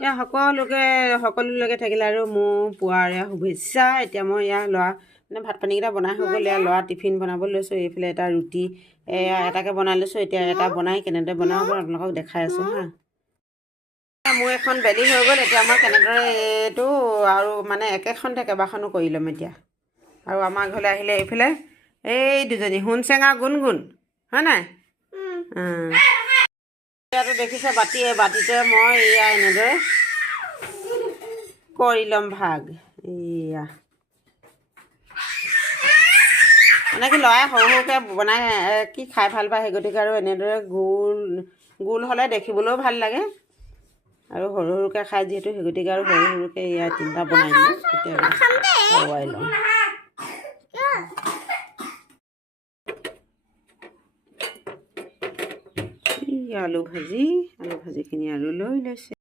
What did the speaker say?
এয়া সকলোলৈকে থাকিলে আৰু মোৰ পুৱাৰ শুভেচ্ছা। এতিয়া মই ইয়াৰ ল'ৰা মানে ভাত পানীকেইটা বনাই হৈ গ'ল। ল'ৰা টিফিন বনাব লৈছোঁ। এইফালে এটা ৰুটি এটাকে বনাই লৈছোঁ। এতিয়া এটা বনাই কেনেদৰে বনাব আপোনালোকক দেখাই আছোঁ হা। মোৰ এখন বেলি হৈ গ'ল। এতিয়া মই কেনেদৰে এইটো আৰু মানে একেখনতে কেইবাখনো কৰি ল'ম এতিয়া। আৰু আমাৰ ঘৰলৈ আহিলে এইফালে এই দুজনী সোণচেঙা গুণগুণ হয় নাই। ইয়াতো দেখিছে বাতিতে মই এয়া এনেদৰে কৰি ল'ম ভাগ। এয়া মানে কি ল'ৰাই সৰু সৰুকৈ বনাই কি খাই ভাল পায়, সেই গতিকে আৰু এনেদৰে গোল হ'লে দেখিবলৈও ভাল লাগে আৰু সৰু সৰুকৈ খাই যিহেতু, সেই গতিকে আৰু সৰু সৰুকৈ এয়া 3টা বনাই দিলোঁ। তেতিয়া এৰুৱাই লওঁ। আলু ভাজিখিনি আৰু লৈ লৈছে।